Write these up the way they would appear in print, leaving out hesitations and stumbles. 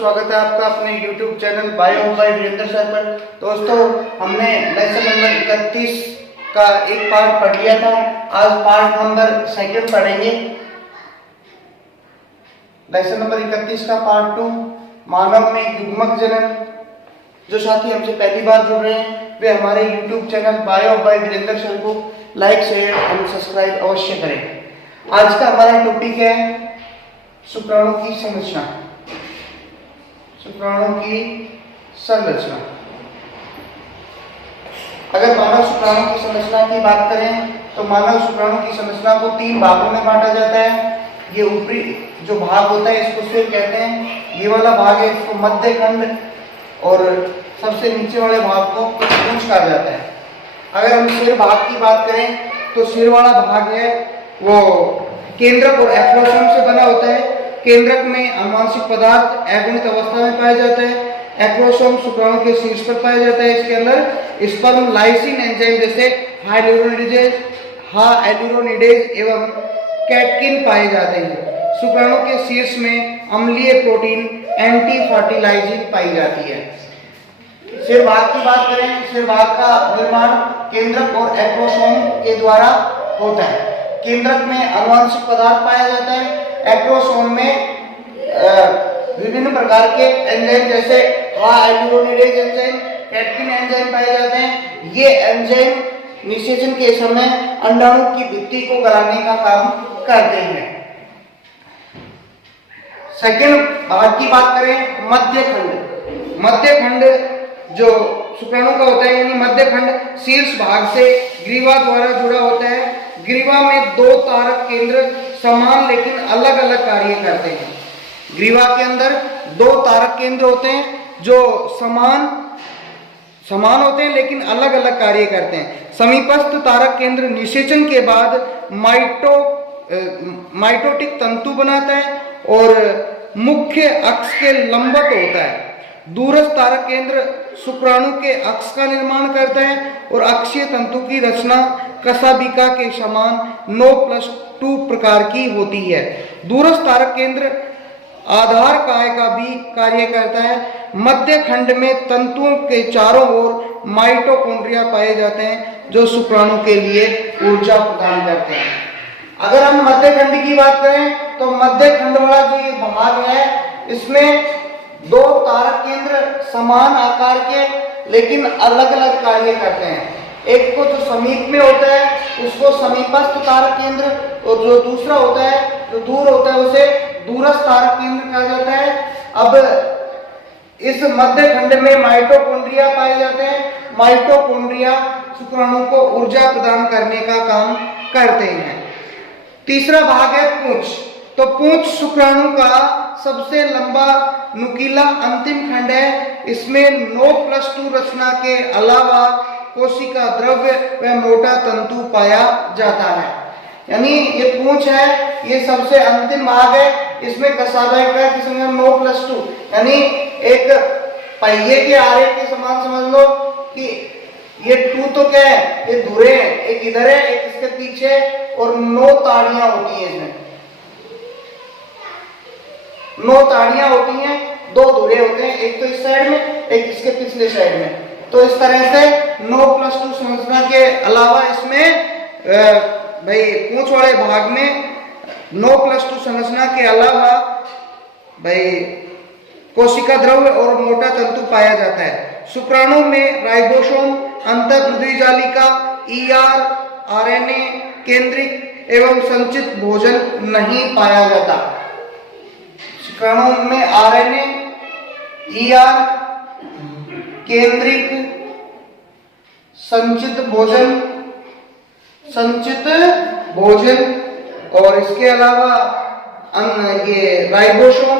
स्वागत है आपका अपने YouTube channel bio by Virendra sir पर। दोस्तों, हमने लेसन नंबर 31 का एक पार्ट पढ़ लिया था। आज पार्ट नंबर 2 पढ़ेंगे। लेसन नंबर 31 का पार्ट 2, मानव में युग्मक जनन। जो साथी हमसे पहली बार जुड़ रहे हैं वे हमारे YouTube channel bio by Virendra sir को लाइक शेयर और सब्सक्राइब अवश्य करें। आज का हमारा टॉपिक है शुक्राणु की संरचना। शुक्राणु की संरचना। अगर मानव शुक्राणु की संरचना की बात करें तो मानव शुक्राणु की संरचना को 3 भागों में बांटा जाता है। ये ऊपरी जो भाग होता है इसको सिर कहते हैं। ये वाला भाग है इसको मध्य खंड, और सबसे नीचे वाले भाग को पूंछ कहा जाता है। अगर हम सिर भाग की बात करें तो सिर वाला भाग है वो केंद्रक और एफ्लोसोम से बना होता है। केंद्रक में आनुवंशिक पदार्थ अगुणित अवस्था में पाया जाता है। एक्रोसोम शुक्राणु के शीर्ष पर पाया जाता है। इसके अंदर स्पर्म लाइसिन एंजाइम जैसे हाइल्यूरोनिडेज एवं कैटकिन पाए जाते हैं। शुक्राणु के शीर्ष में अम्लीय प्रोटीन एंटी फर्टिलाइजिंग पाई जाती है। सिर भाग की बात करें, सिर भाग का निर्माण केंद्रक और एक्रोसोम के द्वारा होता है। केंद्रक में आनुवंशिक पदार्थ पाया जाता है। एक्रोसोम में विभिन्न प्रकार के एंजाइम जैसे हाइल्यूरोनिडेज एंजाइम, कैटकिन एंजाइम पाए जाते हैं। ये एंजाइम निषेचन के समय अंडाणु की भित्ति को गलाने का काम करते हैं। सेकंड भाग की बात करें, मध्य खंड। मध्य खंड जो शुक्राणु का होता है, यानी मध्य खंड शीर्ष भाग से ग्रीवा द्वारा जुड़ा होता है। ग्रीवा में 2 तारक केंद्र समान लेकिन अलग अलग कार्य करते हैं। ग्रीवा के अंदर 2 तारक केंद्र होते हैं जो समान होते हैं लेकिन अलग अलग कार्य करते हैं। समीपस्थ तारक केंद्र निषेचन के बाद माइटोटिक तंतु बनाता है और मुख्य अक्ष के लंबवत होता है। दूरस्थ तारक केंद्र शुक्राणु के अक्ष का निर्माण करता है और अक्षीय तंतु की रचना कशाभिका के समान 9+2 प्रकार की होती है। दूरस्थ तारक केंद्र आधार काय का भी कार्य करता है। मध्य खंड में तंतुओं के चारों ओर माइटोकॉन्ड्रिया पाए जाते हैं जो शुक्राणु के लिए ऊर्जा प्रदान करते हैं। अगर हम मध्य खंड की बात करें तो मध्य खंड वाला जो ये भाग है इसमें 2 तारक केंद्र समान आकार के लेकिन अलग अलग कार्य करते हैं। एक को जो समीप में होता है उसको समीपस्थ तारक केंद्र, और जो दूसरा होता है जो दूर होता है उसे दूरस्थ तारक केंद्र कहा जाता है। अब इस मध्य खंड में माइटोकॉन्ड्रिया पाए जाते हैं। माइटोकॉन्ड्रिया शुक्राणु को ऊर्जा प्रदान करने का काम करते हैं। तीसरा भाग है पूंछ। तो पूंछ शुक्राणु का सबसे लंबा नुकीला अंतिम खंड है। इसमें 9+2 रचना के अलावा कोशिका द्रव्य व मोटा तंतु पाया जाता है। यानी ये पूंछ है, ये सबसे अंतिम भाग है। इसमें कशाभिका की संख्या 9+2, यानी एक पहिए के आरेख के समान समझ लो कि ये 2 तो क्या है, ये धुरे हैं, एक इधर है एक इसके पीछे, और 9 ताड़ियां होती हैं। इसमें 9 ताड़ियां होती हैं, 2 धुरे होते हैं, एक तो इस साइड में एक इसके पिछले साइड में। तो इस तरह से 9+2 संरचना के अलावा इसमें भाई पूंछ वाले भाग में 9+2 संरचना के अलावा भाई कोशिका द्रव्य और मोटा तंतु पाया जाता है। शुक्राणु में राइबोसोम, अंतःहृदय जालिका, ER, RNA, केंद्रिक एवं संचित भोजन नहीं पाया जाता। शुक्राणु में RNA, ER, केंद्रिक, संचित भोजन और इसके अलावा ये राइबोसोम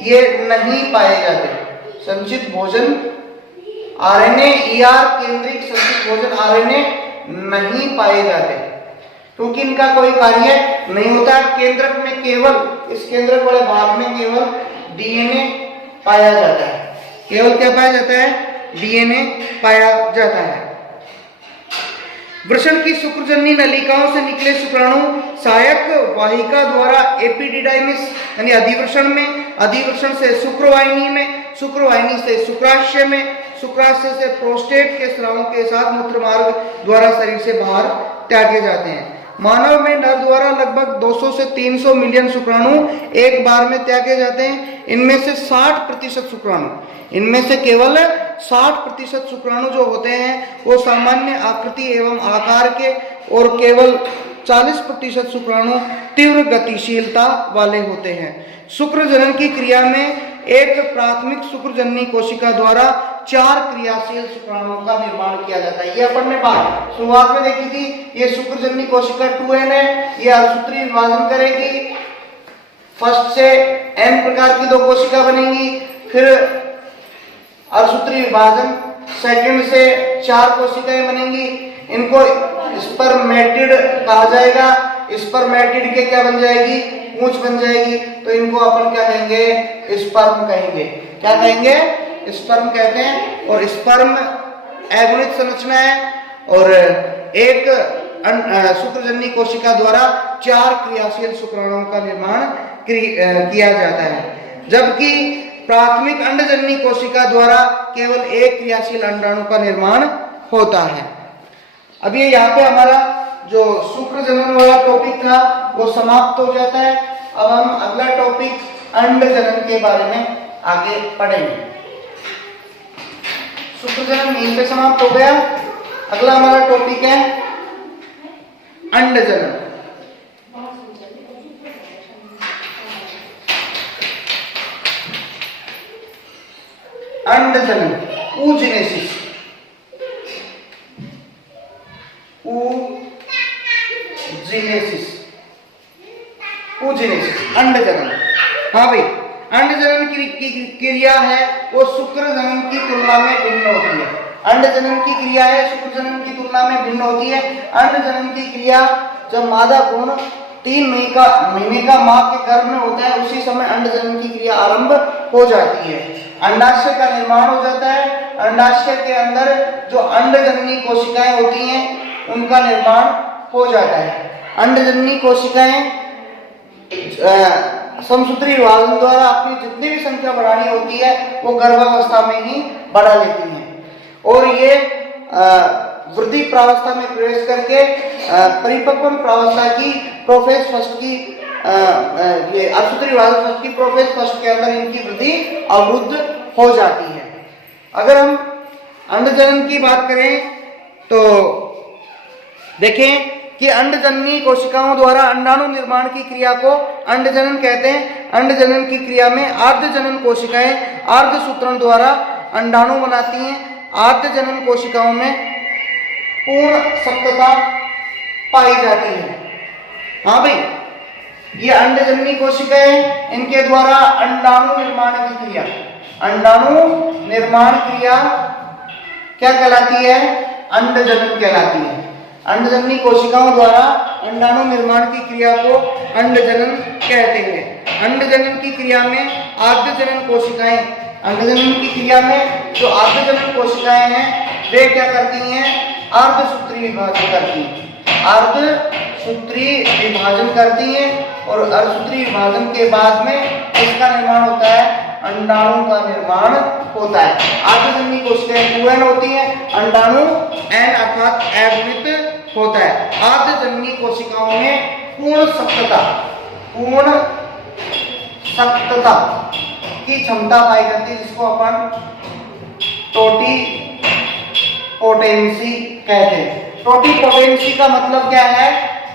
ये नहीं पाए जाते। संचित भोजन RNA, ER, केंद्रिक संचित भोजन RNA नहीं पाए जाते क्योंकि इनका कोई कार्य नहीं होता। केंद्रक में केवल इस केंद्रक वाले भाग में केवल DNA पाया जाता है। केवल क्या पाया जाता है? DNA पाया जाता है। वृषण की शुक्रजननी नलिकाओं से निकले शुक्राणु सहायक वाहिका द्वारा एपिडिडाइमिस यानी अधिवृषण में, अधिवृषण से शुक्रवाहिनी में, शुक्रवाहिनी से शुक्राशय में, शुक्राशय से प्रोस्टेट के स्रावों के साथ मूत्र मार्ग द्वारा शरीर से बाहर त्यागे जाते हैं। मानव में नर द्वारा लगभग 200 से 300 मिलियन शुक्राणु एक बार में त्यागे जाते हैं। इनमें से 60% शुक्राणु, इनमें से केवल 60% शुक्राणु जो होते हैं वो सामान्य आकृति एवं आकार के, और केवल 40% शुक्राणु तीव्र गतिशीलता वाले होते हैं। शुक्र जनन की क्रिया में एक प्राथमिक शुक्रजननी कोशिका द्वारा 4 क्रियाशील शुक्राणुओं का निर्माण किया जाता है। ये अपन ने बात शुरुआत में देखी थी। ये शुक्रजननी कोशिका 2n है, ये अर्धसूत्री विभाजन करेगी, फर्स्ट से n प्रकार की 2 कोशिका बनेंगी, फिर अर्धसूत्री विभाजन सेकंड से 4 कोशिकाएं बनेंगी। इनको स्पर्मेटिड कहा जाएगा। स्पर्मेटिड के क्या बन जाएगी, पूंछ बन जाएगी, तो इनको अपन क्या कहेंगे, स्पर्म कहेंगे। क्या कहेंगे, स्पर्म कहते हैं। और स्पर्म एगोनिक संरचना है और एक शुक्रजननी कोशिका द्वारा 4 क्रियाशील शुक्राणुओं का निर्माण किया जाता है, जबकि प्राथमिक अंडजननी कोशिका द्वारा केवल 1 क्रियाशील अंडाणु का निर्माण होता है। अब ये यहाँ पे हमारा जो शुक्र जनन वाला टॉपिक था वो समाप्त हो जाता है। अब हम अगला टॉपिक अंड जनन के बारे में आगे पढ़ेंगे। शुक्र जनन यहीं पे समाप्त हो गया। अगला हमारा टॉपिक है अंड जनन। अंड जनन, oogenesis, अंड जनन। हाँ भाई, अंड जनन की क्रिया है वो शुक्र जनन की तुलना में भिन्न होती है। अंड जनन की क्रिया है शुक्र जनन की तुलना में भिन्न होती है। अंड जनन की क्रिया जब मादा भ्रूण 3 महीने का मां के गर्भ में होता है, उसी समय अंड जनन की क्रिया आरंभ हो जाती है। अंडाशय का निर्माण हो जाता है। अंडाशय के अंदर जो अंडजननी कोशिकाएं होती हैं उनका निर्माण हो जाता है। अंडजननी कोशिकाएं समसूत्री विभाजन द्वारा अपनी जितनी भी संख्या बढ़ानी होती है वो गर्भावस्था में ही बढ़ा लेती हैं, और ये वृद्धि प्रावस्था में प्रवेश करके परिपक्व प्रावस्था की प्रोफेज फर्स्ट की ये अर्धसूत्री विभाजन फर्स्ट की प्रोफेज फर्स्ट के अंदर इनकी वृद्धि अवरुद्ध हो जाती है। अगर हम अंडजनन की बात करें तो देखें कि अंडजननी कोशिकाओं द्वारा अंडाणु निर्माण की क्रिया को अंडजनन कहते हैं। अंडजनन की क्रिया में आर्धजनन कोशिकाएं आर्धसूत्रण द्वारा अंडाणु बनाती हैं। आर्धजनन कोशिकाओं में पूर्ण सख्तता पाई जाती है। हाँ भाई, ये अंडजननी कोशिकाएं, इनके द्वारा अंडाणु निर्माण की क्रिया, अंडाणु निर्माण क्रिया क्या कहलाती है, अंडजनन कहलाती है। अंडजननी कोशिकाओं द्वारा अंडाणु निर्माण की क्रिया को अंडजनन कहते हैं। अंडजनन की क्रिया में आर्धजनन कोशिकाएं, अंडजनन की क्रिया में जो आर्धजनन कोशिकाएं हैं वे क्या करती हैं, अर्धसूत्री विभाजन करती हैं। अर्धसूत्री विभाजन करती हैं और अर्धसूत्री विभाजन के बाद में इसका निर्माण होता है, अंडाणु का निर्माण होता है। आर्धजननी कोशिकाएं 2n होती हैं, अंडाणु n अर्थात एगोनित होता है। आर्धजननी कोशिकाओं में पूर्ण सख्तता की क्षमता पाई जाती है, जिसको अपन टोटिपोटेंसी कहते हैं। टोटिपोटेंसी का मतलब क्या है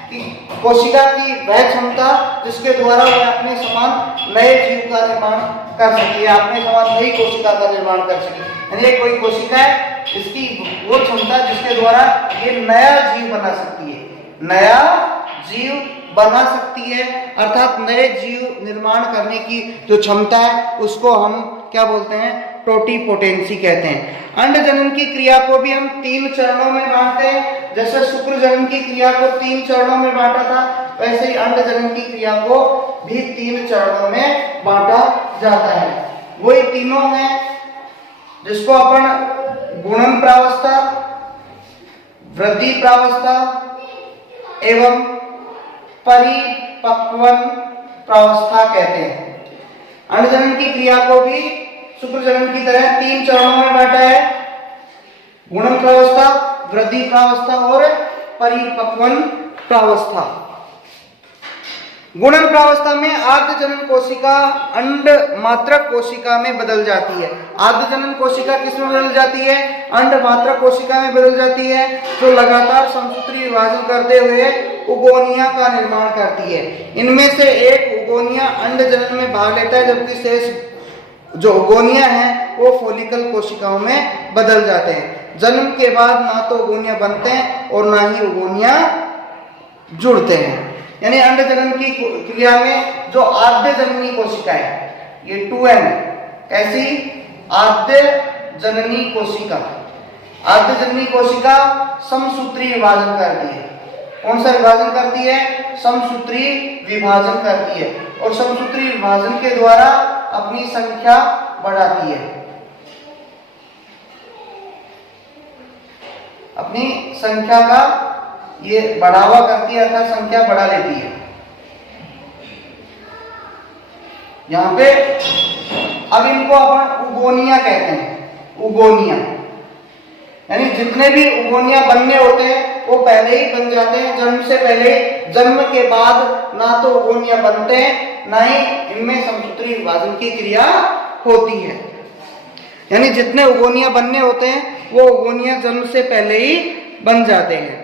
कि कोशिका की वह क्षमता जिसके द्वारा वह अपने समान नए जीव का निर्माण कर सके, अपने समान नई कोशिका का निर्माण कर सके। यानी कोई कोशिका है इसकी वो क्षमता जिसके द्वारा ये नया जीव बना सकती है, नया जीव बना सकती है, अर्थात नए जीव निर्माण करने की जो क्षमता है उसको हम क्या बोलते हैं, टोटिपोटेंसी कहते हैं। अंडजनन की क्रिया को भी हम 3 चरणों में बांटते हैं। जैसे शुक्र जनन की क्रिया को 3 चरणों में बांटा था, वैसे ही अंडजनन की क्रिया को भी 3 चरणों में बांटा जाता है। वही तीनों हैं जिसको अपन गुणन प्रावस्था, वृद्धि प्रावस्था एवं परिपक्वन प्रावस्था कहते हैं। अंडजनन की क्रिया को भी शुक्रजनन की तरह 3 चरणों में बांटा है, गुणन प्रावस्था, वृद्धि प्रावस्था और परिपक्वन प्रावस्था। गुणन प्रावस्था में आद्य जनन कोशिका अंड मात्रक कोशिका में बदल जाती है। आद्य जनन कोशिका किस में बदल जाती है? अंड मात्रक कोशिका में बदल जाती है, जो लगातार समसूत्री विभाजन करते हुए उगोनिया का निर्माण करती है। इनमें से एक उगोनिया अंड जनन में भाग लेता है, जबकि शेष जो उगोनिया है वो फोलिकल कोशिकाओं में बदल जाते हैं। जन्म के बाद ना तो उगोनिया बनते हैं और ना ही उगोनिया जुड़ते हैं। यानी अंड जनन की क्रिया में जो आद्य जननी कोशिका है, ये 2n ऐसी आद्य जननी कोशिका, आद्य जननी कोशिका समसूत्री विभाजन करती है। कौन सा विभाजन करती है? समसूत्री विभाजन करती है और समसूत्री विभाजन के द्वारा अपनी संख्या बढ़ाती है, अपनी संख्या का ये बढ़ावा करती है अर्थात संख्या बढ़ा लेती है। यहां पे अब इनको अपन उगोनिया कहते हैं। उगोनिया यानी जितने भी उगोनिया बनने होते हैं वो पहले ही बन जाते हैं, जन्म से पहले। जन्म के बाद ना तो उगोनिया बनते हैं ना ही इनमें समसूत्री विभाजन की क्रिया होती है। यानी जितने उगोनिया बनने होते हैं वो उगोनिया जन्म से पहले ही बन जाते हैं।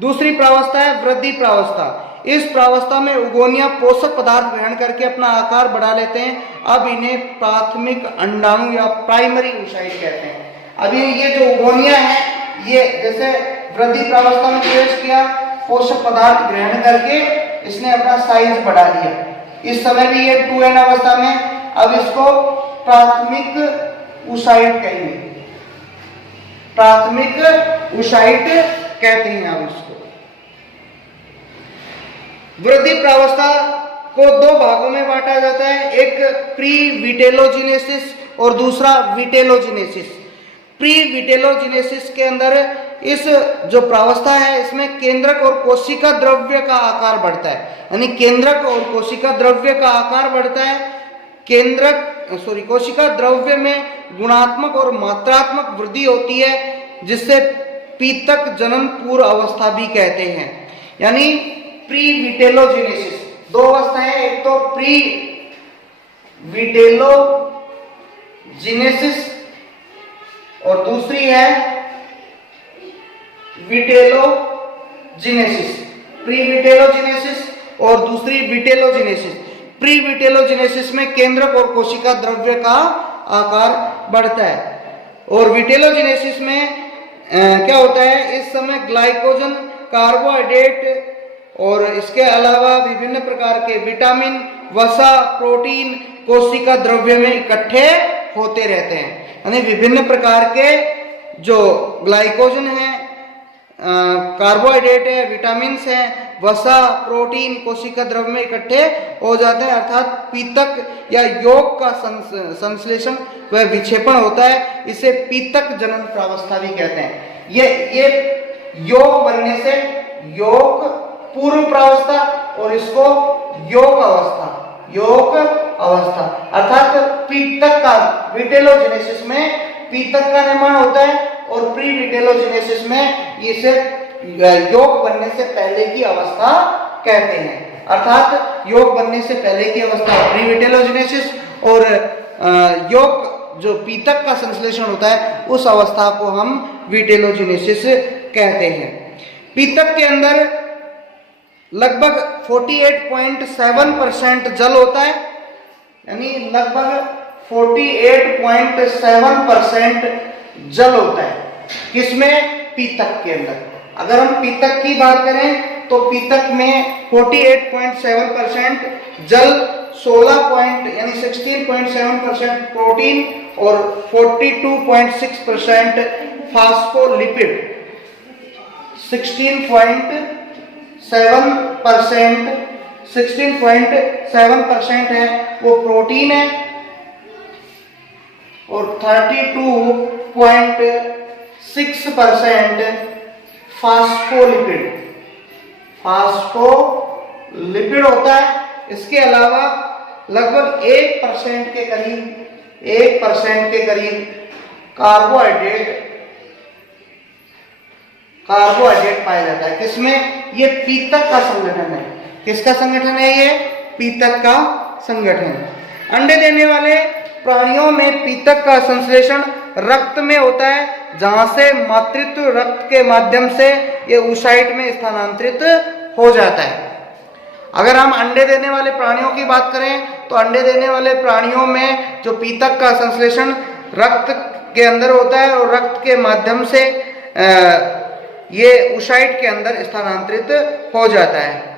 दूसरी प्रावस्था है वृद्धि प्रावस्था। इस प्रावस्था में उगोनिया पोषक पदार्थ ग्रहण करके अपना आकार बढ़ा लेते हैं। अब इन्हें प्राथमिक अंडाणु या प्राइमरी oocyte कहते हैं। अभी ये जो उगोनिया है, ये जैसे वृद्धि प्रावस्था में प्रवेश किया, पोषक पदार्थ ग्रहण करके इसने अपना साइज बढ़ा लिया। इस समय भी ये 2n अवस्था में, अब इसको प्राथमिक oocyte कहेंगे, प्राथमिक oocyte कहते हैं। अब इसको वृद्धि प्रावस्था को 2 भागों में बांटा जाता है, एक प्री विटेलोजिनेसिस और दूसरा विटेलोजिनेसिस। प्री विटेलोजिनेसिस के अंदर इस जो प्रावस्था है इसमें केंद्रक और कोशिका द्रव्य का आकार बढ़ता है। यानी केंद्रक और कोशिका द्रव्य का आकार बढ़ता है। कोशिका द्रव्य में गुणात्मक और मात्रात्मक वृद्धि होती है, जिससे पीतक जनन पूर्व अवस्था भी कहते हैं। यानी प्री विटेलोजिनेसिस 2 अवस्थाएं, एक तो प्री विटेलोजिनेसिस और दूसरी है विटेलोजिनेसिस। प्री विटेलोजिनेसिस और दूसरी विटेलोजिनेसिस। प्री विटेलोजिनेसिस में केंद्रक और कोशिका द्रव्य का आकार बढ़ता है और विटेलोजिनेसिस में क्या होता है, इस समय ग्लाइकोजन, कार्बोहाइड्रेट और इसके अलावा विभिन्न प्रकार के विटामिन, वसा, प्रोटीन कोशिका द्रव्य में इकट्ठे होते रहते हैं। यानी विभिन्न प्रकार के जो ग्लाइकोजन है, कार्बोहाइड्रेट है, विटामिन है, वसा, प्रोटीन कोशिका द्रव्य में इकट्ठे हो जाते हैं, अर्थात पीतक या यौग का संश्लेषण व विक्षेपण होता है। इसे पीतक जनन प्रावस्था भी कहते हैं। ये यौग बनने से यौग पूर्व प्रावस्था और इसको योग अवस्था अर्थात पीतक का, विटेलोजिनेसिस में पीतक का निर्माण होता है और प्री विटेलोजिनेसिस में इसे योग बनने से पहले की अवस्था कहते हैं। अर्थात योग बनने से पहले की अवस्था प्री विटेलोजिनेसिस और योग जो पीतक का संश्लेषण होता है उस अवस्था को हम विटेलोजिनेसिस कहते हैं। पीतक के अंदर लगभग 48.7% जल होता है, यानी लगभग 48.7% जल होता है। किसमें? पीतक के अंदर। अगर हम पीतक की बात करें तो पीतक में 48.7% जल, 16.7% प्रोटीन और 42.6% फास्फोलिपिड, 16.7% है वो प्रोटीन है और 32.6% फास्फोलिपिड, फास्फोलिपिड होता है। इसके अलावा लगभग 1% के करीब, 1% के करीब कार्बोहाइड्रेट पाया जाता है। किसमें? ये पीतक का संगठन है। किसका संगठन है ये? पीतक का संगठन। अंडे देने वाले प्राणियों में पीतक का संश्लेषण रक्त में होता है, जहां से मातृत्व रक्त के माध्यम से ये oocyte में स्थानांतरित हो जाता है। अगर हम अंडे देने वाले प्राणियों की बात करें तो अंडे देने वाले प्राणियों में जो पीतक का संश्लेषण रक्त के अंदर होता है और रक्त के माध्यम से ये oocyte के अंदर स्थानांतरित हो जाता है।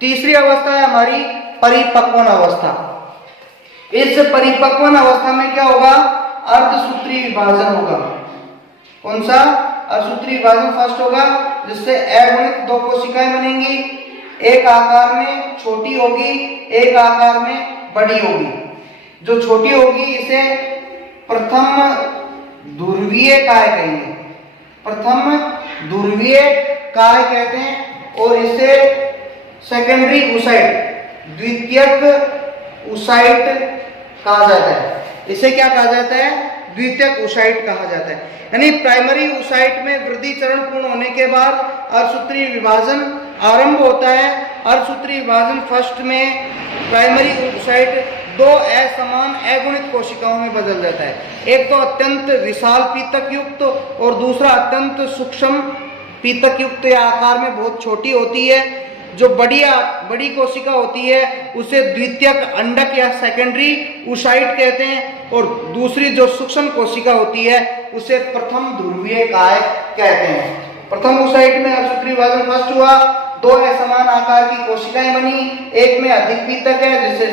तीसरी अवस्था है हमारी परिपक्वन अवस्था। इस परिपक्वन अवस्था में क्या होगा? अर्धसूत्री विभाजन होगा। कौन सा? अर्धसूत्री विभाजन फर्स्ट होगा, जिससे अगुणित 2 कोशिकाएं बनेंगी। एक आकार में छोटी होगी, एक आकार में बड़ी होगी। जो छोटी होगी इसे प्रथम ध्रुवीय काय कहेंगे, प्रथम ध्रुवीय काय कहते हैं। और इसे सेकेंडरी oocyte, द्वितीयक oocyte कहा जाता है। इसे क्या कहा जाता है? द्वितीयक oocyte कहा जाता है। यानी प्राइमरी oocyte में वृद्धि चरण पूर्ण होने के बाद अर्धसूत्री विभाजन आरंभ होता है। अर्धसूत्री विभाजन फर्स्ट में प्राइमरी oocyte 2 असमान अगुणित कोशिकाओं में बदल जाता है। एक तो अत्यंत विशाल पीतक युक्त और दूसरा अत्यंत सूक्ष्म पीतक युक्त या आकार में बहुत छोटी होती है। जो बड़ी कोशिका होती है उसे द्वितीयक अंडक या सेकेंडरी oocyte कहते हैं, और दूसरी जो सूक्ष्म कोशिका होती है उसे प्रथम ध्रुवीय काय कहते हैं। प्रथम oocyte में अर्धसूत्री विभाजन फर्स्ट हुआ, 2 असमान आकार की कोशिकाएं बनी। एक में अधिक पीतक है जिसे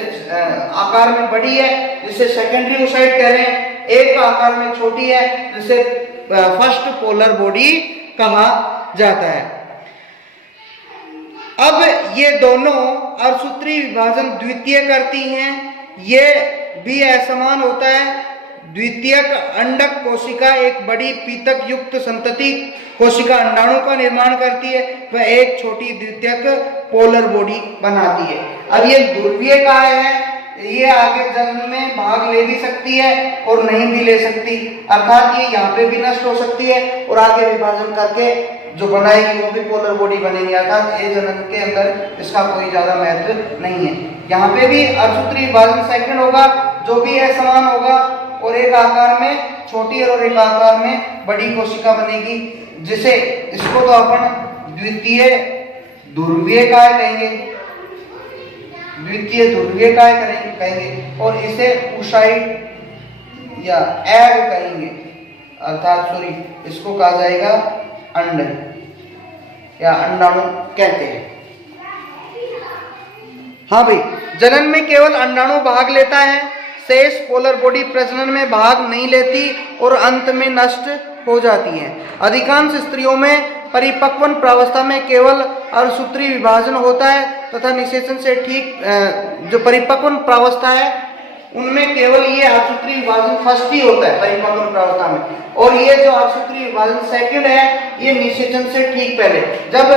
आकार में बड़ी है, जिसे सेकेंडरी oocyte कह रहे हैं। एक आकार में छोटी है जिसे फर्स्ट पोलर बॉडी कहा जाता है। अब ये दोनों अर्धसूत्री विभाजन द्वितीय करती हैं, ये भी असमान होता है। द्वितीयक अंडक कोशिका एक बड़ी पीतक युक्त संतति कोशिका अंडाणु का निर्माण करती है, वह एक छोटी द्वितीयक पोलर बॉडी बनाती है। अब ये ध्रुवीय काय है, ये आगे जन्म में भाग ले भी सकती है और नहीं भी ले सकती, अर्थात ये यहाँ पे भी नष्ट हो सकती है और आगे विभाजन करके जो बनाएगी वो भी पोलर बॉडी बनेगी, अर्थात ए जन्म के अंदर इसका कोई ज्यादा महत्व नहीं है। यहाँ पे भी अर्धसूत्री विभाजन सेकंड होगा, जो भी असमान होगा और एक आकार में छोटी और एक आकार में बड़ी कोशिका बनेगी, जिसे इसको तो अपन द्वितीय ध्रुवीय काय कहेंगे, द्वितीय ध्रुवीय काय कहेंगे, और इसे oocyte या एग कहेंगे, अर्थात सॉरी इसको कहा जाएगा अंड या अंडाणु कहते हैं। हाँ भाई, जनन में केवल अंडाणु भाग लेता है, शेष पोलर बॉडी प्रजनन में भाग नहीं लेती और अंत में नष्ट हो जाती है। अधिकांश स्त्रियों में परिपक्वन प्रावस्था में केवल अर्धसूत्री विभाजन होता है तथा निषेचन से ठीक जो परिपक्वन प्रावस्था है उनमें केवल ये अर्धसूत्री विभाजन फर्स्ट ही होता है परिपक्वन प्रावस्था में, और ये जो अर्धसूत्री विभाजन सेकंड है ये निषेचन से ठीक पहले, जब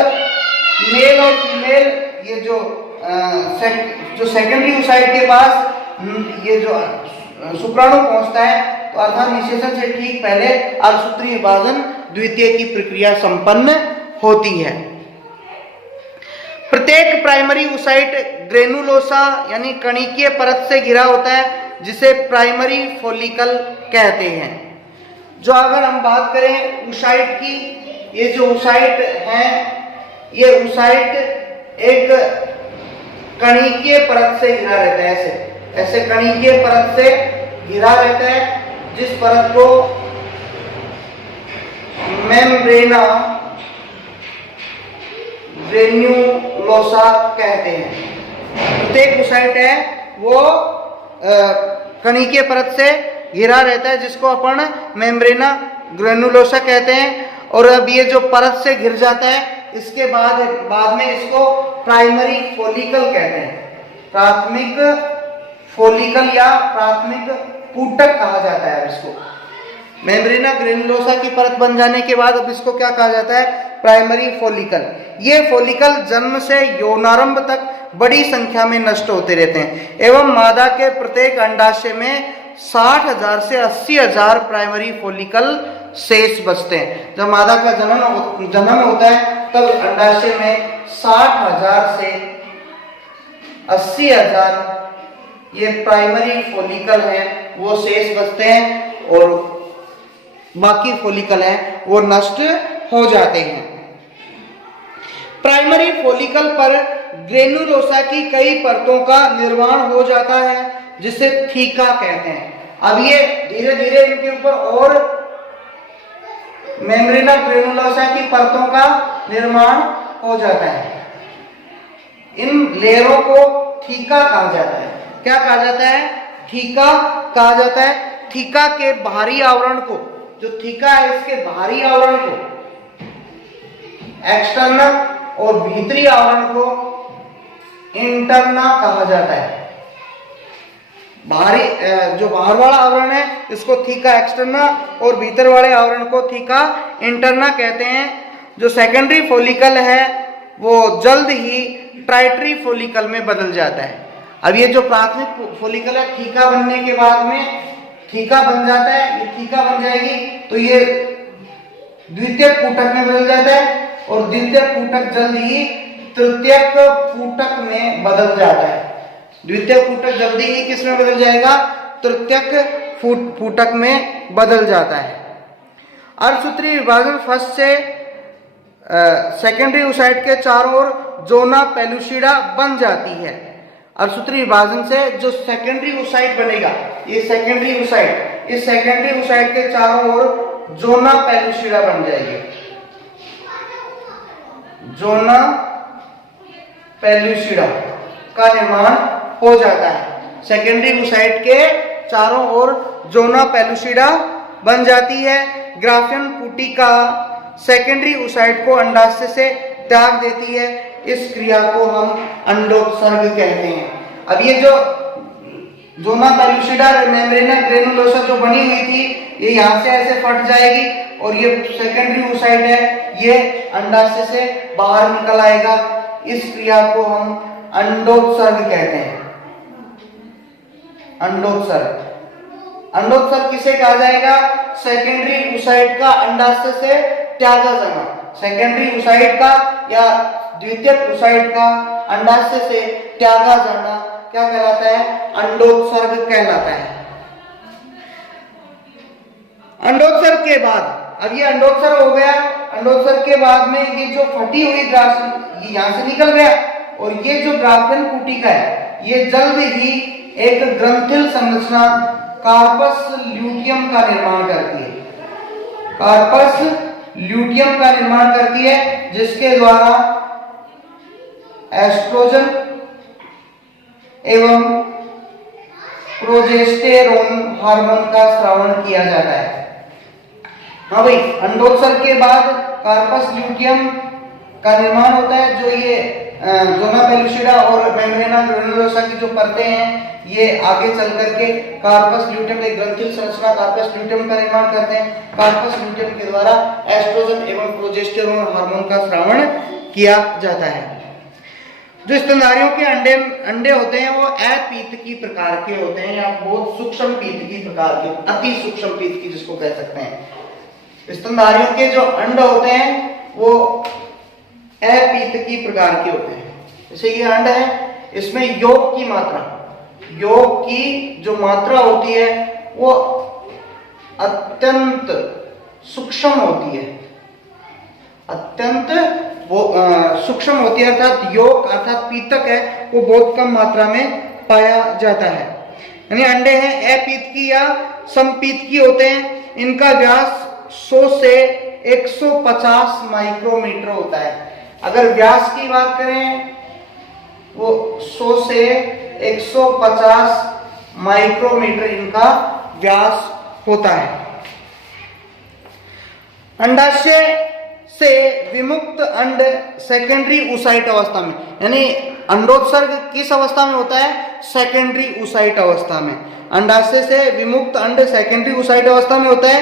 मेल और फीमेल ये जो सेकेंडरी oocyte के पास ये जो शुक्राणु पहुंचता है, तो अर्थात निषेचन से ठीक पहले अर्धसूत्री विभाजन द्वितीय की प्रक्रिया संपन्न होती है। प्रत्येक प्राइमरी oocyte ग्रेनुलोसा यानी कणिकीय परत से घिरा होता है, जिसे प्राइमरी फॉलिकल कहते हैं। जो अगर हम बात करें oocyte की, ये जो oocyte है ये oocyte एक कणिकीय परत से घिरा रहता है, ऐसे कणिकीय परत से घिरा रहता है, जिस परत को मेम्ब्रेना ग्रेन्युलोसा कहते हैं। प्रत्येक oocyte है वो कणिकीय परत से घिरा रहता है, जिसको अपन मेम्ब्रेना ग्रेनुलोसा कहते हैं। और अब ये जो परत से घिर जाता है इसके बाद में इसको प्राइमरी फॉलिकल कहते हैं, प्राथमिक फॉलिकल या प्राथमिक पुटक कहा जाता है इसको। मेम्ब्रेना ग्रेनुलोसा की परत बन जाने के बाद अब इसको क्या कहा जाता है, प्राइमरी फॉलिकल। ये फॉलिकल जन्म से यौनारंभ तक बड़ी संख्या में नष्ट होते रहते हैं एवं मादा के प्रत्येक अंडाशय में 60,000 से 80,000 प्राइमरी फॉलिकल शेष बचते हैं। जब मादा का जन्म होता है तब अंडाशय में 60,000 से 80,000 ये प्राइमरी फॉलिकल है वो शेष बचते हैं और बाकी फॉलिकल है वो नष्ट हो जाते हैं। प्राइमरी फॉलिकल पर ग्रेनुलोसा की कई परतों का निर्माण हो जाता है जिसे थीका कहते हैं। अब ये धीरे धीरे इनके ऊपर और मेम्ब्रेना ग्रेनुलोसा की परतों का निर्माण हो जाता है। इन लेयरों को थीका कहा जाता है। क्या कहा जाता है, थीका कहा जाता है। थीका के बाहरी आवरण को, जो थीका है इसके बाहरी आवरण को एक्सटर्नल और भीतरी आवरण को इंटरना कहा जाता है। बाहरी जो बाहर वाला आवरण है इसको थीका एक्सटर्ना और भीतर वाले आवरण को थीका इंटरना कहते हैं। जो सेकेंडरी फॉलिकल है वो जल्द ही ट्राइटरी फॉलिकल में बदल जाता है। अब ये जो प्राथमिक फॉलिकल है थीका बनने के बाद में थीका बन जाता है, ये थीका बन जाएगी तो ये द्वितीयक फूटक में बदल जाता है और द्वितीयक फूटक जल्द ही तृतीयक फूटक में बदल जाता है। द्वितीयक फूटक जल्दी ही किस में बदल जाएगा, तृतीयक फूटक में बदल जाता है। अर्धसूत्री विभाजन फर्स्ट से सेकेंडरी ओसाइट के चारों ओर जोना पेलुसिडा बन जाती है। अर्धसूत्री विभाजन से जो सेकेंडरी ओसाइट बनेगा, ये सेकेंडरी ओसाइट, इस सेकेंडरी ओसाइट के चारों ओर जोना पेलुसिडा बन जाएगी। जोना पेलुसिडा का निर्माण हो जाता है। सेकेंडरी ओसाइट के चारों ओर जोना पेलुसिडा बन जाती है। ग्राफियन पुटिका सेकेंडरी ओसाइट को अंडाशय से त्याग देती है। इस क्रिया को हम अंडोत्सर्ग कहते हैं। अब ये जो जोना पेलुसिडा मेम्ब्रेना ग्रेनुलोसा जो बनी हुई थी ये यहाँ से ऐसे फट जाएगी और ये सेकेंडरी ओसाइट है ये अंडाशय से बाहर निकल आएगा। इस क्रिया को हम अंडोत्सर्ग कहते हैं। अंडोत्सर्ग, अंडोत्सर्ग किसे कहा जाएगा, सेकेंडरी ओसाइट का अंडाशय से त्यागा जाना। सेकेंडरी ओसाइट का या द्वितीयक ओसाइट का अंडाशय से त्यागा जाना क्या कहलाता है, अंडोत्सर्ग कहलाता है। अंडोत्सर्ग के बाद, अब ये अंडोत्सर्ग हो गया, अंडोत्सर्ग के बाद में ये जो फटी हुई ग्रास यहां से निकल गया और ये जो ग्राफियन पुटिका है ये जल्द ही एक ग्रंथिल संरचना कार्पस ल्यूटियम का निर्माण करती है। कार्पस ल्यूटियम का निर्माण करती है जिसके द्वारा एस्ट्रोजन एवं प्रोजेस्टेरोन हार्मोन का स्रावन किया जाता है। हाँ भाई, अंडोत्सर्ग के बाद कार्पस ल्यूटियम का निर्माण होता है। जो ये जोना पेलुसिडा और मेम्ब्रेना ग्रेनुलोसा की जो परतें हैं ये आगे चल करके कार्पस ल्यूटियम एक ग्रंथिल संरचना कार्पस ल्यूटियम का निर्माण करते हैं। कार्पस ल्यूटियम के द्वारा एस्ट्रोजन एवं प्रोजेस्टेरोन हार्मोन का स्रावन किया जाता है। जो स्तनधारियों के अंडे होते हैं वो अपीतकी प्रकार के होते हैं या बहुत सूक्ष्म पीतकी प्रकार के, अति सूक्ष्म पीतकी जिसको कह सकते हैं। स्तनधारियों के जो अंड होते हैं वो अपीतकी प्रकार के होते हैं। जैसे ये अंड है, इसमें योग की मात्रा, योग की जो मात्रा होती है वो अत्यंत सूक्ष्म होती है, अत्यंत वो सूक्ष्म होती है, अर्थात योग अर्थात पीतक है वो बहुत कम मात्रा में पाया जाता है। यानी अंडे हैं अपीतकी या समपीतकी होते हैं। इनका व्यास 100 से 150 माइक्रोमीटर होता है। अगर व्यास की बात करें वो 100 से 150 माइक्रोमीटर इनका व्यास होता है। अंडाशय से विमुक्त अंड सेकेंडरी ओसाइट अवस्था में, यानी अंडोत्सर्ग किस अवस्था में होता है, सेकेंडरी ओसाइट अवस्था में। अंडाशय से विमुक्त अंड सेकेंडरी ओसाइट अवस्था में होता है।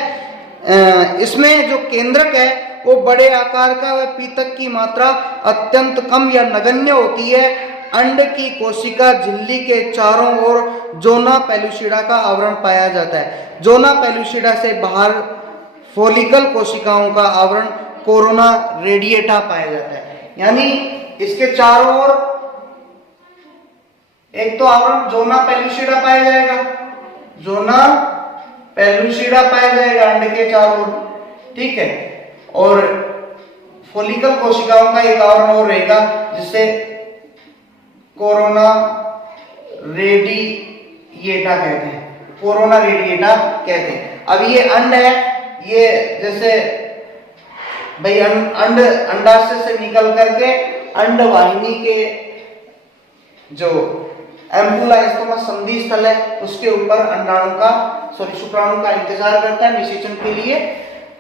इसमें जो केंद्रक है वो बड़े आकार का व पीतक की मात्रा अत्यंत कम या नगण्य होती है। अंड की कोशिका झिल्ली के चारों ओर जोना पेलुसिडा का आवरण पाया जाता है। जोना पेलुसिडा से बाहर फोलिकल कोशिकाओं का आवरण कोरोना रेडिएटा पाया जाता है। यानी इसके चारों ओर एक तो आवरण जोना पेलुसिडा पाया जाएगा, जोना पेलुसिडा पाया जाएगा अंड के चारों ओर, ठीक है, और फोलिकल कोशिकाओं का एक आवरण और रहेगा जिसे कोरोना रेडिएटा कहते हैं, कोरोना रेडिएटा कहते हैं। अब ये अंड है, ये जैसे भाई अंड अंडाशय से निकल करके अंड वाहिनी के जो एम्पुला स्टोमस संधि स्थल है उसके ऊपर अंडाणु का शुक्राणु का इंतजार करता है निषेचन के लिए।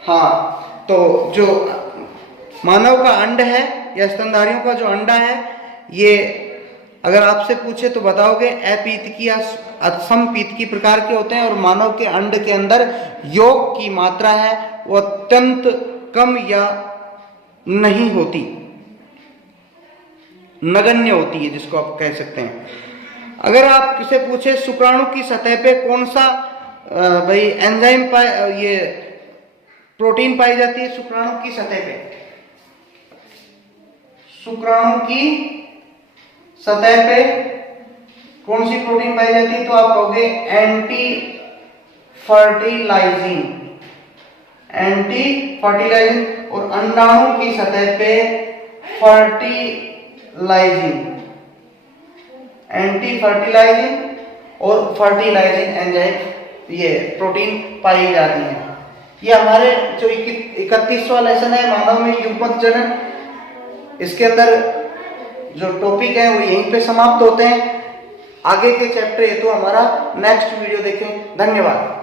हाँ, तो जो मानव का अंड है या स्तनधारियों का जो अंडा है, ये अगर आपसे पूछे तो बताओगे अपीतकी या असमपीतकी प्रकार के होते हैं, और मानव के अंड के अंदर योग की मात्रा है वो अत्यंत कम या नहीं होती, नगण्य होती है, जिसको आप कह सकते हैं। अगर आप किसे पूछे शुक्राणु की सतह पे कौन सा भाई एंजाइम ये प्रोटीन पाई जाती है शुक्राणु की सतह पे, शुक्राणु की सतह पे कौन सी प्रोटीन पाई जाती है, तो आप कहोगे एंटी फर्टिलाइजिंग, एंटी फर्टिलाइजिंग, और अंडाणु की सतह पे फर्टिलाइजिंग, एंटी फर्टिलाइजिंग और फर्टिलाइजिंग एंजाइम ये प्रोटीन पाई जाती है। ये हमारे जो 31वां लेसन है मानव में युग्मक जनन, इसके अंदर जो टॉपिक है वो यहीं पे समाप्त होते हैं। आगे के चैप्टर हेतु हमारा नेक्स्ट वीडियो देखें। धन्यवाद।